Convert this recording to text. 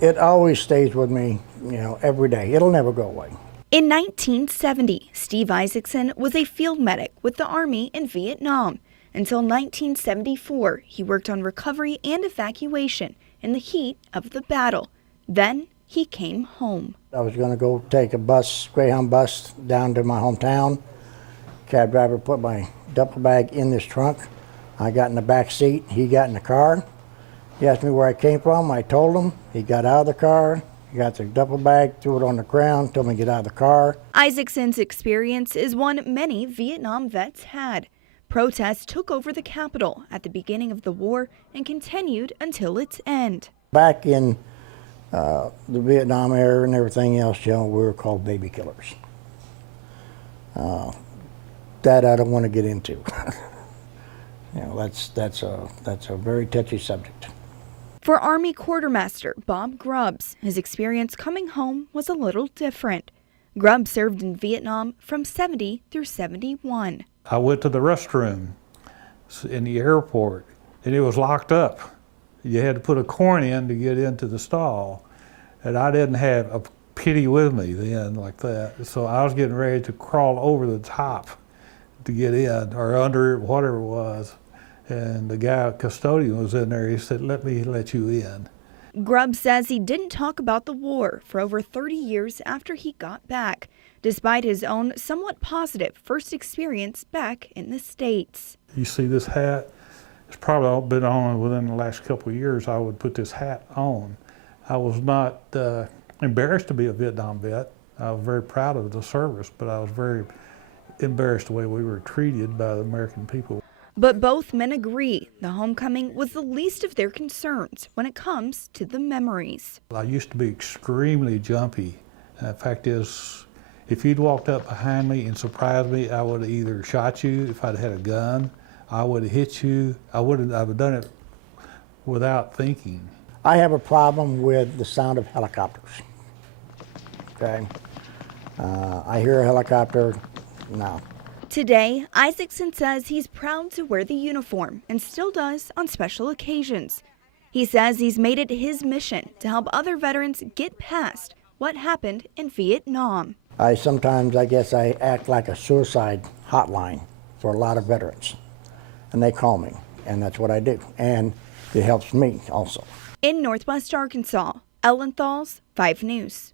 It always stays with me, every day. It'll never go away. In 1970, Steve Isaacson was a field medic with the Army in Vietnam. Until 1974, he worked on recovery and evacuation in the heat of the battle. Then he came home. I was going to go take a bus, Greyhound bus, down to my hometown. Cab driver put my duffel bag in this trunk. I got in the back seat. He got in the car. He asked me where I came from. I told him. He got out of the car. He got the duffel bag, threw it on the ground, told me to get out of the car. Isaacson's experience is one many Vietnam vets had. Protests took over the Capitol at the beginning of the war and continued until its end. Back in the Vietnam era and everything else, we were called baby killers. That I don't want to get into. That's a very touchy subject. For Army Quartermaster Bob Grubbs, his experience coming home was a little different. Grubbs served in Vietnam from 70 through 71. I went to the restroom in the airport, and it was locked up. You had to put a coin in to get into the stall, and I didn't have a penny with me then like that. So I was getting ready to crawl over the top to get in, or under, whatever it was. And the guy, custodian, was in there. He said, "Let me let you in." Grubbs says he didn't talk about the war for over 30 years after he got back, despite his own somewhat positive first experience back in the States. You see this hat? It's probably all been on within the last couple of years. I would put this hat on. I was not embarrassed to be a Vietnam vet. I was very proud of the service, but I was very embarrassed the way we were treated by the American people. But both men agree the homecoming was the least of their concerns when it comes to the memories. I used to be extremely jumpy. The fact is, if you'd walked up behind me and surprised me, I would have either shot you if I'd had a gun, I would have hit you, I would have done it without thinking. I have a problem with the sound of helicopters. Okay? I hear a helicopter, no. Today, Isaacson says he's proud to wear the uniform and still does on special occasions. He says he's made it his mission to help other veterans get past what happened in Vietnam. Sometimes I guess I act like a suicide hotline for a lot of veterans. And they call me, and that's what I do. And it helps me also. In Northwest Arkansas, Ellen Thals, 5 News.